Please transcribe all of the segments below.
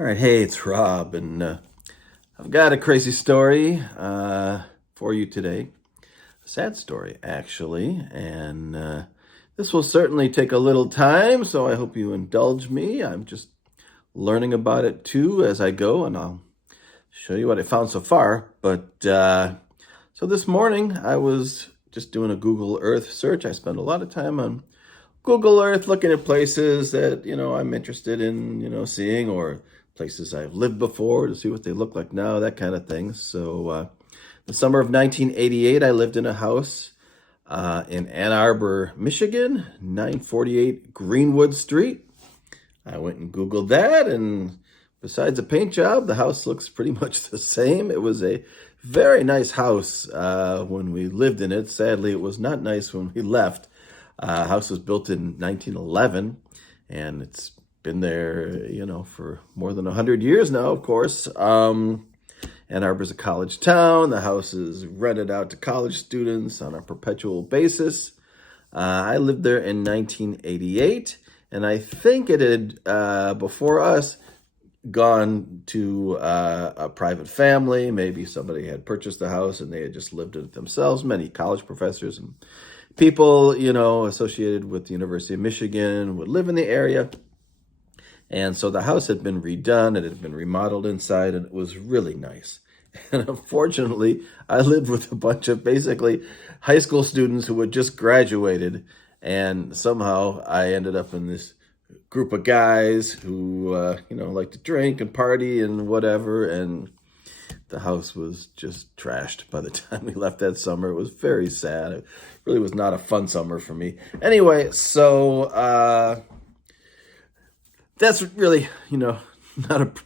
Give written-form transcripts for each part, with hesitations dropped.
All right, hey, it's Rob, and I've got a crazy story for you today. A sad story, actually, and this will certainly take a little time, so I hope you indulge me. I'm just learning about it too as I go, and I'll show you what I found so far. But so this morning, I was just doing a Google Earth search. I spend a lot of time on Google Earth looking at places that, I'm interested in, seeing, or places I've lived before to see what they look like now, that kind of thing. So the summer of 1988, I lived in a house in Ann Arbor, Michigan, 948 Greenwood Street. I went and Googled that, and besides a paint job, the house looks pretty much the same. It was a very nice house when we lived in it. Sadly, it was not nice when we left. House was built in 1911, and it's been there, for more than 100 years now, of course. Ann Arbor's a college town. The house is rented out to college students on a perpetual basis. I lived there in 1988, and I think it had, before us, gone to a private family. Maybe somebody had purchased the house and they had just lived in it themselves. Many college professors and people, associated with the University of Michigan would live in the area. And so the house had been redone, it had been remodeled inside, and it was really nice. And unfortunately, I lived with a bunch of basically high school students who had just graduated. And somehow I ended up in this group of guys who, like to drink and party and whatever. And the house was just trashed by the time we left that summer. It was very sad. It really was not a fun summer for me. Anyway, so that's really, not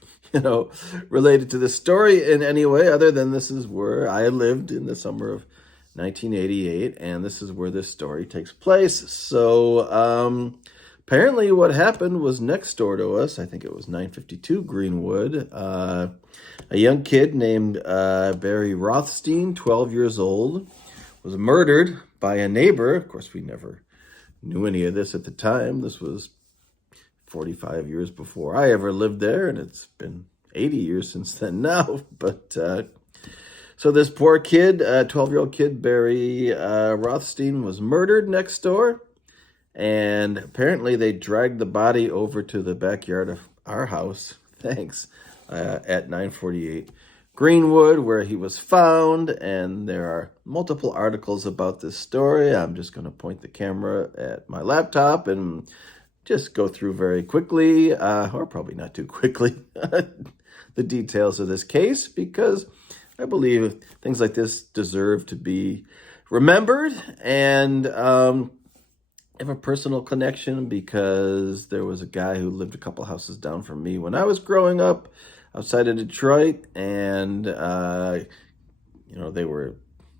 related to this story in any way, other than this is where I lived in the summer of 1988, and this is where this story takes place. So apparently what happened was next door to us, I think it was 952 Greenwood, a young kid named Barry Rothstein, 12 years old, was murdered by a neighbor. Of course, we never knew any of this at the time. This was 45 years before I ever lived there, and it's been 80 years since then now. But so this poor kid, 12-year-old kid, Barry Rothstein, was murdered next door. And apparently they dragged the body over to the backyard of our house, at 948 Greenwood, where he was found. And there are multiple articles about this story. I'm just going to point the camera at my laptop and just go through very quickly, or probably not too quickly, the details of this case, because I believe things like this deserve to be remembered. And I have a personal connection because there was a guy who lived a couple houses down from me when I was growing up outside of Detroit, and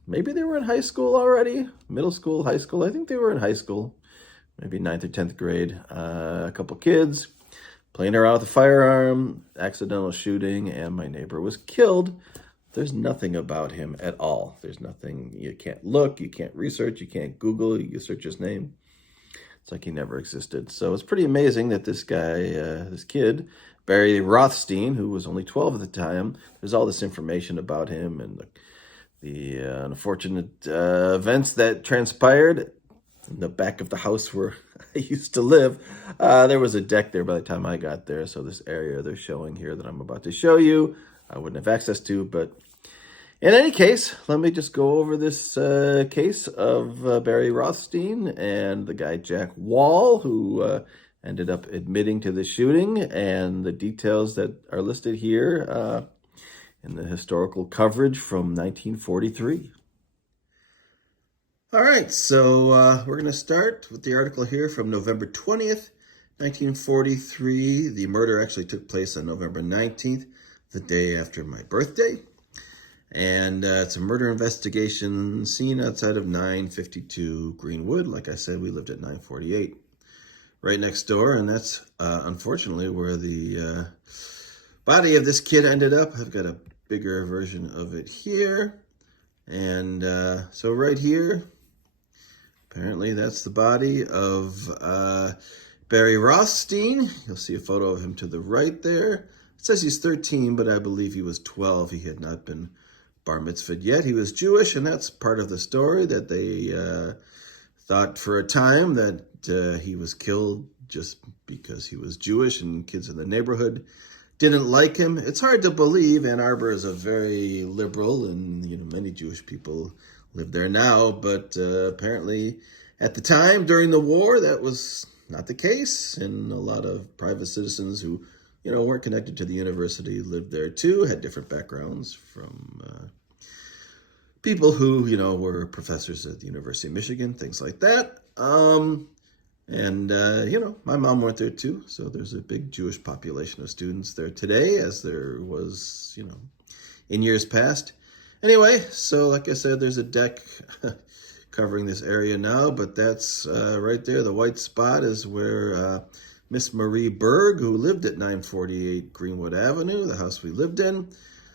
maybe they were in high school already, middle school, high school. I think they were in high school, maybe 9th or 10th grade. A couple kids playing around with a firearm, accidental shooting, and my neighbor was killed. There's nothing about him at all. There's nothing. You can't look, you can't research, you can't Google, you can search his name. It's like he never existed. So it's pretty amazing that this guy, this kid, Barry Rothstein, who was only 12 at the time, there's all this information about him and the unfortunate events that transpired. In the back of the house where I used to live, there was a deck there by the time I got there. So this area they're showing here that I'm about to show you, I wouldn't have access to. But in any case, let me just go over this case of Barry Rothstein and the guy Jack Wall, who ended up admitting to the shooting, and the details that are listed here in the historical coverage from 1943. All right, so we're going to start with the article here from November 20th, 1943. The murder actually took place on November 19th, the day after my birthday. And it's a murder investigation scene outside of 952 Greenwood. Like I said, we lived at 948, right next door. And that's unfortunately where the body of this kid ended up. I've got a bigger version of it here. And so right here, apparently that's the body of Barry Rothstein. You'll see a photo of him to the right there. It says he's 13, but I believe he was 12. He had not been bar mitzvahed yet. He was Jewish, and that's part of the story, that they thought for a time that he was killed just because he was Jewish, and kids in the neighborhood didn't like him. It's hard to believe. Ann Arbor is a very liberal, and many Jewish people live there now, but apparently at the time during the war that was not the case, and a lot of private citizens who weren't connected to the university lived there too, had different backgrounds from people who were professors at the University of Michigan, things like that. My mom went there too, so there's a big Jewish population of students there today, as there was, in years past. Anyway, so like I said, there's a deck covering this area now, but that's right there. The white spot is where Miss Marie Berg, who lived at 948 Greenwood Avenue, the house we lived in,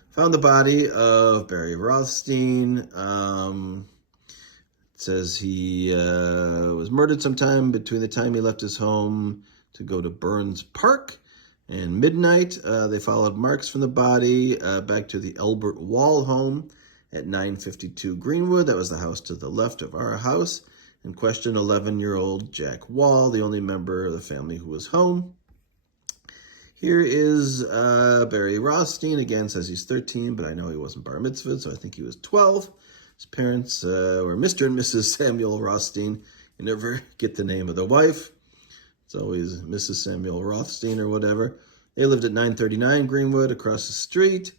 found the body of Barry Rothstein. It says he was murdered sometime between the time he left his home to go to Burns Park and midnight. They followed marks from the body back to the Albert Wall home at 952 Greenwood. That was the house to the left of our house, and questioned 11-year-old Jack Wall, the only member of the family who was home. Here is Barry Rothstein. Again, says he's 13, but I know he wasn't bar mitzvahed, so I think he was 12. His parents were Mr. and Mrs. Samuel Rothstein. You never get the name of the wife. It's always Mrs. Samuel Rothstein or whatever. They lived at 939 Greenwood, across the street.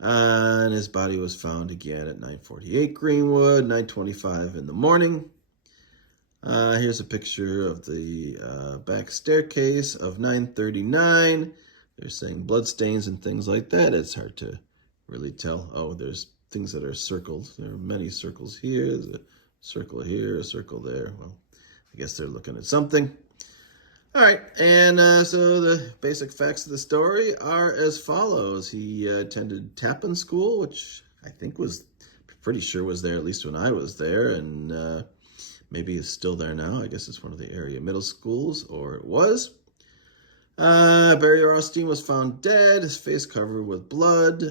And his body was found again at 948 Greenwood, 925 in the morning. Here's a picture of the back staircase of 939. They're saying bloodstains and things like that. It's hard to really tell. Oh, there's things that are circled. There are many circles here. There's a circle here, a circle there. Well, I guess they're looking at something. All right, and so the basic facts of the story are as follows. He attended Tappan School, which I think pretty sure was there at least when I was there, and maybe is still there now. I guess it's one of the area middle schools, or it was. Barry Rothstein was found dead, his face covered with blood.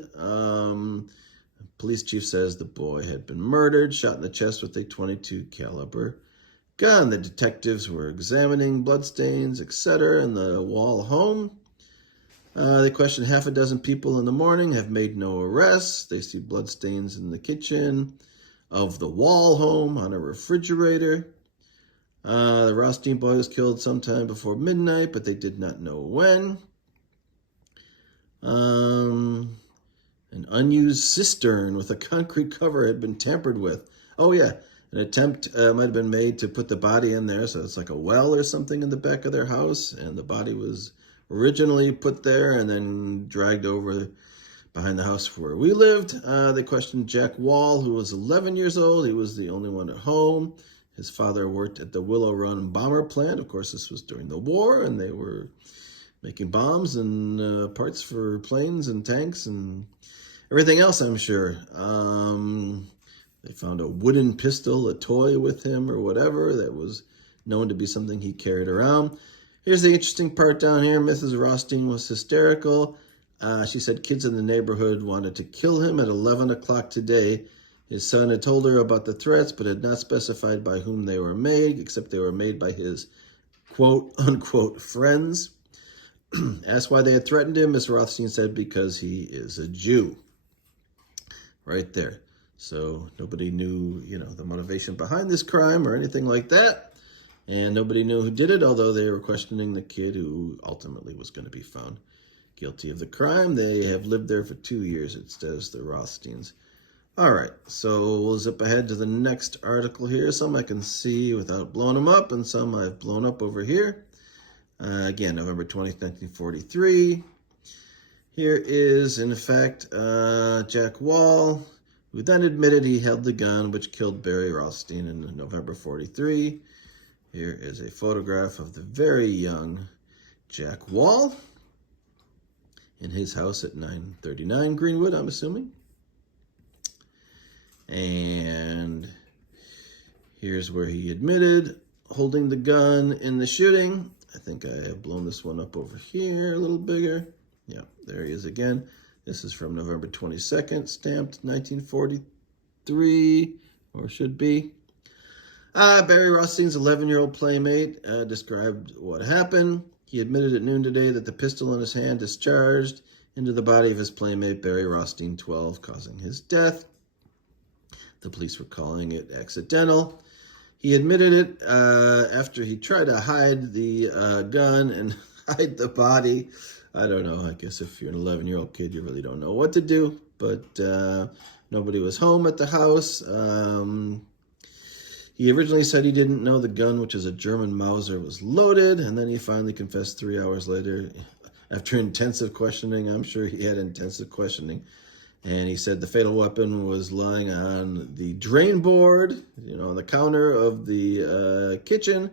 Police chief says the boy had been murdered, shot in the chest with a .22 caliber gun. The detectives were examining bloodstains, etc., in the Wall home. They questioned half a dozen people in the morning, have made no arrests. They see bloodstains in the kitchen of the Wall home, on a refrigerator. The Rothstein boy was killed sometime before midnight, but they did not know when. An unused cistern with a concrete cover had been tampered with. Oh yeah, an attempt might have been made to put the body in there, so it's like a well or something in the back of their house, and the body was originally put there and then dragged over behind the house where we lived. They questioned Jack Wall, who was 11 years old. He was the only one at home. His father worked at the Willow Run bomber plant. Of course, this was during the war, and they were making bombs and parts for planes and tanks and everything else, I'm sure. They found a wooden pistol, a toy with him or whatever, that was known to be something he carried around. Here's the interesting part down here. Mrs. Rothstein was hysterical. She said kids in the neighborhood wanted to kill him at 11 o'clock today. His son had told her about the threats, but had not specified by whom they were made, except they were made by his quote-unquote friends. Asked why they had threatened him, Miss Rothstein said because he is a Jew. Right there. So nobody knew, the motivation behind this crime or anything like that. And nobody knew who did it, although they were questioning the kid who ultimately was going to be found guilty of the crime. They have lived there for 2 years, it says, the Rothsteins. All right, so we'll zip ahead to the next article here. Some I can see without blowing them up, and some I've blown up over here. Again, November 20th, 1943. Here is, in fact, Jack Wall, who then admitted he held the gun which killed Barry Rothstein in November 43. Here is a photograph of the very young Jack Wall in his house at 939 Greenwood, I'm assuming. And here's where he admitted holding the gun in the shooting. I think I have blown this one up over here a little bigger. Yeah, there he is again. This is from November 22nd, stamped 1943, or should be. Barry Rothstein's 11-year-old playmate described what happened. He admitted at noon today that the pistol in his hand discharged into the body of his playmate, Barry Rothstein, 12, causing his death. The police were calling it accidental. He admitted it after he tried to hide the gun and hide the body. I don't know. I guess if you're an 11-year-old kid, you really don't know what to do. But nobody was home at the house. He originally said he didn't know the gun, which is a German Mauser, was loaded. And then he finally confessed 3 hours later after intensive questioning. I'm sure he had intensive questioning. And he said the fatal weapon was lying on the drain board, on the counter of the kitchen,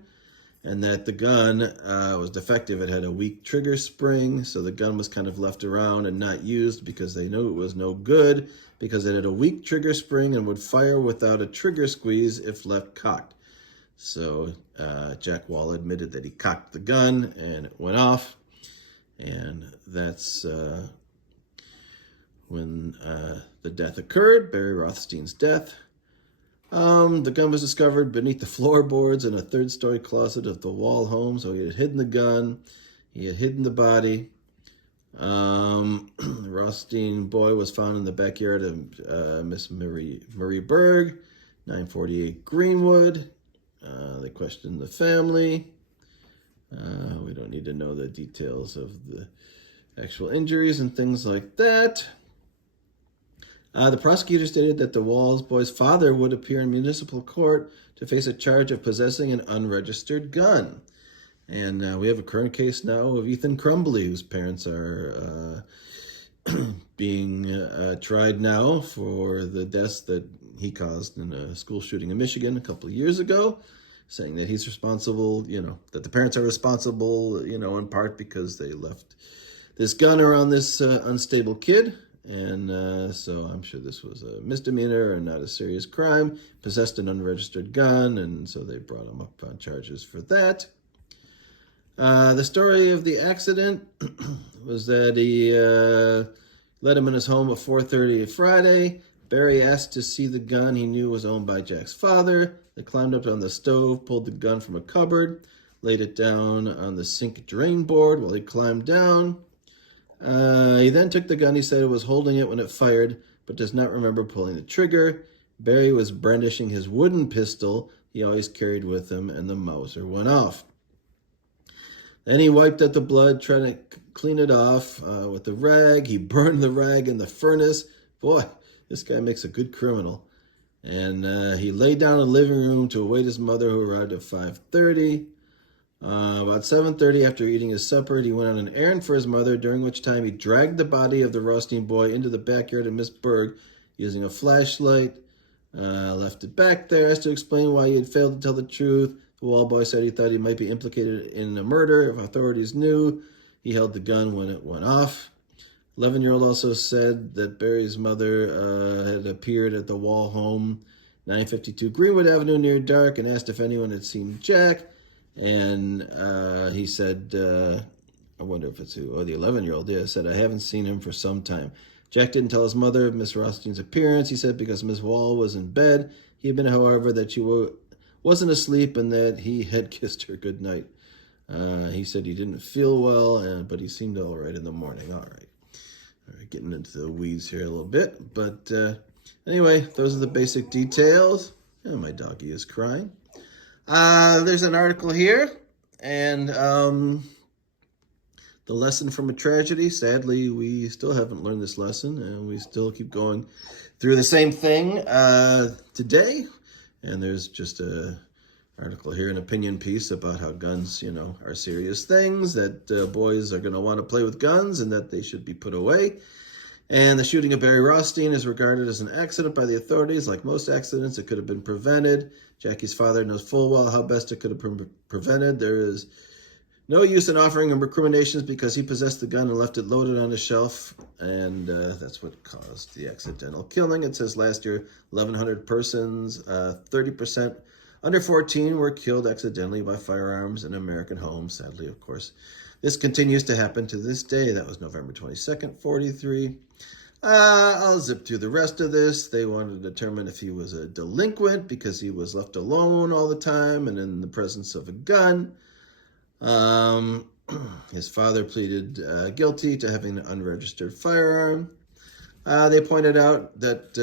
and that the gun was defective. It had a weak trigger spring, so the gun was kind of left around and not used because they knew it was no good, because it had a weak trigger spring and would fire without a trigger squeeze if left cocked. So Jack Wall admitted that he cocked the gun and it went off, and that's when the death occurred, Barry Rothstein's death. The gun was discovered beneath the floorboards in a third-story closet of the Wall home. So he had hidden the gun, he had hidden the body. The Rothstein boy was found in the backyard of Miss Marie Berg, 948 Greenwood. They questioned the family. We don't need to know the details of the actual injuries and things like that. The prosecutor stated that the Walls boy's father would appear in municipal court to face a charge of possessing an unregistered gun. And we have a current case now of Ethan Crumbly, whose parents are being tried now for the deaths that he caused in a school shooting in Michigan a couple of years ago, saying that he's responsible, that the parents are responsible, in part because they left this gun around this unstable kid. And so I'm sure this was a misdemeanor and not a serious crime. Possessed an unregistered gun, and so they brought him up on charges for that. The story of the accident was that he let him in his home at 4:30 Friday. Barry asked to see the gun he knew was owned by Jack's father. They climbed up on the stove, pulled the gun from a cupboard, laid it down on the sink drain board while he climbed down. He then took the gun. He said it was holding it when it fired, but does not remember pulling the trigger. Barry was brandishing his wooden pistol he always carried with him, and the Mauser went off. Then he wiped at the blood, trying to clean it off with the rag. He burned the rag in the furnace. Boy, this guy makes a good criminal. And he lay down in the living room to await his mother, who arrived at 5:30. About 7:30, after eating his supper, he went on an errand for his mother, during which time he dragged the body of the Rothstein boy into the backyard of Miss Berg using a flashlight. Left it back there, asked to explain why he had failed to tell the truth. The Wall boy said he thought he might be implicated in a murder if authorities knew. He held the gun when it went off. 11-year-old also said that Barry's mother had appeared at the Wall home, 952 Greenwood Avenue, near dark, and asked if anyone had seen Jack. And he said, I wonder if it's who, the 11-year-old, said, I haven't seen him for some time. Jack didn't tell his mother of Miss Rothstein's appearance, he said, because Miss Wall was in bed. He admitted, however, that she wasn't asleep and that he had kissed her goodnight. He said he didn't feel well, but he seemed all right in the morning. All right, getting into the weeds here a little bit. But anyway, those are the basic details. And my doggy is crying. There's an article here, and the lesson from a tragedy. Sadly, we still haven't learned this lesson, and we still keep going through the same thing today. And there's just an article here, an opinion piece about how guns, are serious things, that boys are going to want to play with guns and that they should be put away. And the shooting of Barry Rothstein is regarded as an accident by the authorities. Like most accidents, it could have been prevented. Jackie's father knows full well how best it could have been prevented. There is no use in offering him recriminations because he possessed the gun and left it loaded on a shelf. And that's what caused the accidental killing. It says last year, 1,100 persons, 30% under 14 were killed accidentally by firearms in American homes. Sadly, of course, This continues to happen to this day. That was November 22nd, 43. I'll zip through the rest of this. They wanted to determine if he was a delinquent because he was left alone all the time and in the presence of a gun. His father pleaded guilty to having an unregistered firearm. They pointed out that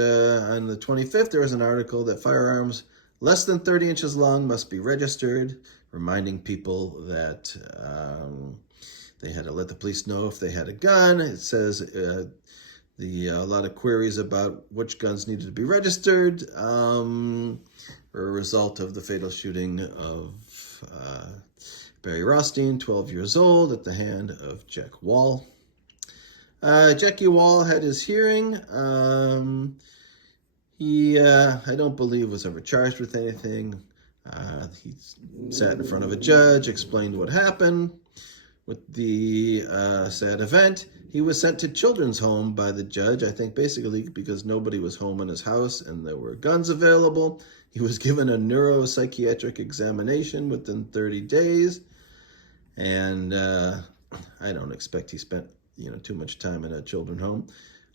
on the 25th, there was an article that firearms less than 30 inches long must be registered, reminding people that they had to let the police know if they had a gun. It says a lot of queries about which guns needed to be registered were a result of the fatal shooting of Barry Rothstein, 12 years old, at the hand of Jack Wall. Jackie Wall had his hearing. He, I don't believe, was ever charged with anything. He sat in front of a judge, explained what happened with the sad event. He was sent to children's home by the judge, I think basically because nobody was home in his house and there were guns available. He was given a neuropsychiatric examination within 30 days. And I don't expect he spent too much time in a children's home.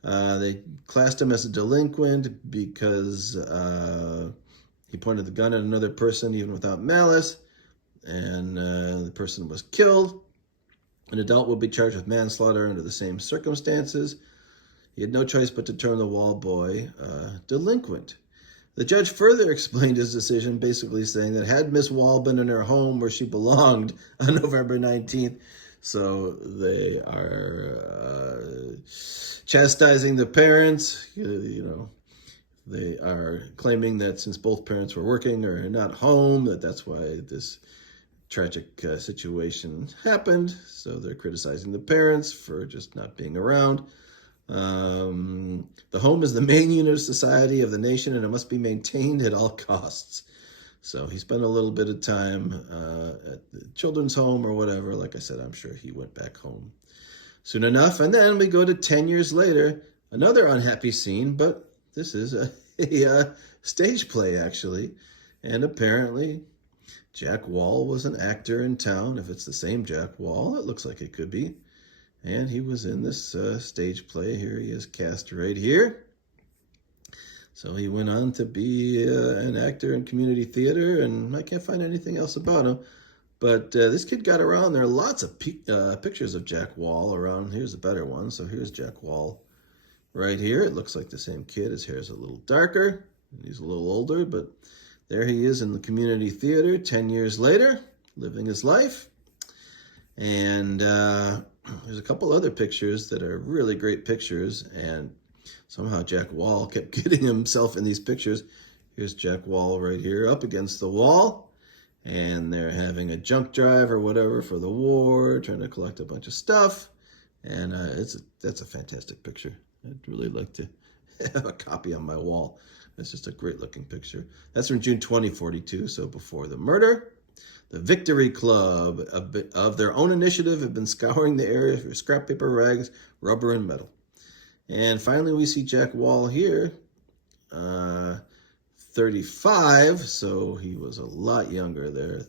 They classed him as a delinquent because he pointed the gun at another person even without malice, and the person was killed. An adult would be charged with manslaughter under the same circumstances. He had no choice but to term the Wall boy delinquent. The judge further explained his decision, basically saying that had Miss Wall been in her home where she belonged on November 19th, so they are chastising the parents. They are claiming that since both parents were working or not home, that's why this tragic situation happened. So they're criticizing the parents for just not being around. The home is the main unit of society of the nation, and it must be maintained at all costs. So he spent a little bit of time at the children's home or whatever. Like I said, I'm sure he went back home soon enough. And then we go to 10 years later, another unhappy scene, but this is a stage play, actually. And apparently, Jack Wall was an actor in town. If it's the same Jack Wall, it looks like it could be. And he was in this stage play. Here he is cast right here. So he went on to be an actor in community theater, and I can't find anything else about him. But this kid got around. There are lots of pictures of Jack Wall around. Here's a better one. So here's Jack Wall right here. It looks like the same kid. His hair is a little darker, and he's a little older, but there he is in the community theater 10 years later, living his life. And there's a couple other pictures that are really great pictures, and somehow Jack Wall kept getting himself in these pictures. Here's Jack Wall right here up against the wall, and they're having a junk drive or whatever for the war, trying to collect a bunch of stuff. And that's a fantastic picture. I'd really like to have a copy on my wall. It's just a great looking picture. That's from June 2042, so before the murder. The Victory Club, of their own initiative, have been scouring the area for scrap paper, rags, rubber, and metal. And finally, we see Jack Wall here, 35, so he was a lot younger there.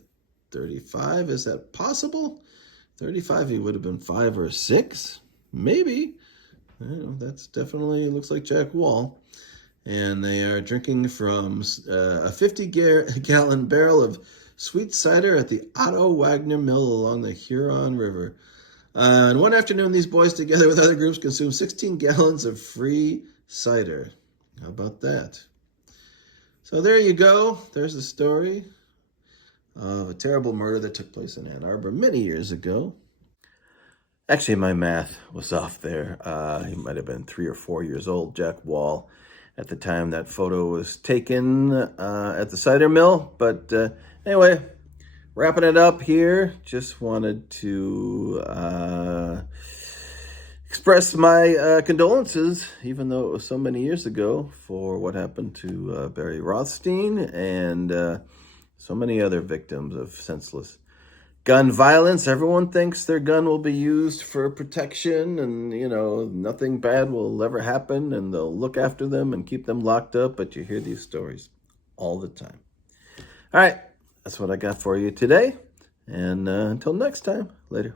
35, is that possible? 35, he would have been 5 or 6, maybe. That's definitely looks like Jack Wall. And they are drinking from a 50-gallon barrel of sweet cider at the Otto Wagner Mill along the Huron River. And one afternoon, these boys, together with other groups, consumed 16 gallons of free cider. How about that? So there you go. There's the story of a terrible murder that took place in Ann Arbor many years ago. Actually, my math was off there. He might have been 3 or 4 years old, Jack Wall, at the time that photo was taken at the cider mill. But anyway, wrapping it up here, just wanted to express my condolences, even though it was so many years ago, for what happened to Barry Rothstein and so many other victims of senseless gun violence. Everyone thinks their gun will be used for protection and, nothing bad will ever happen and they'll look after them and keep them locked up. But you hear these stories all the time. All right. That's what I got for you today. And until next time, later.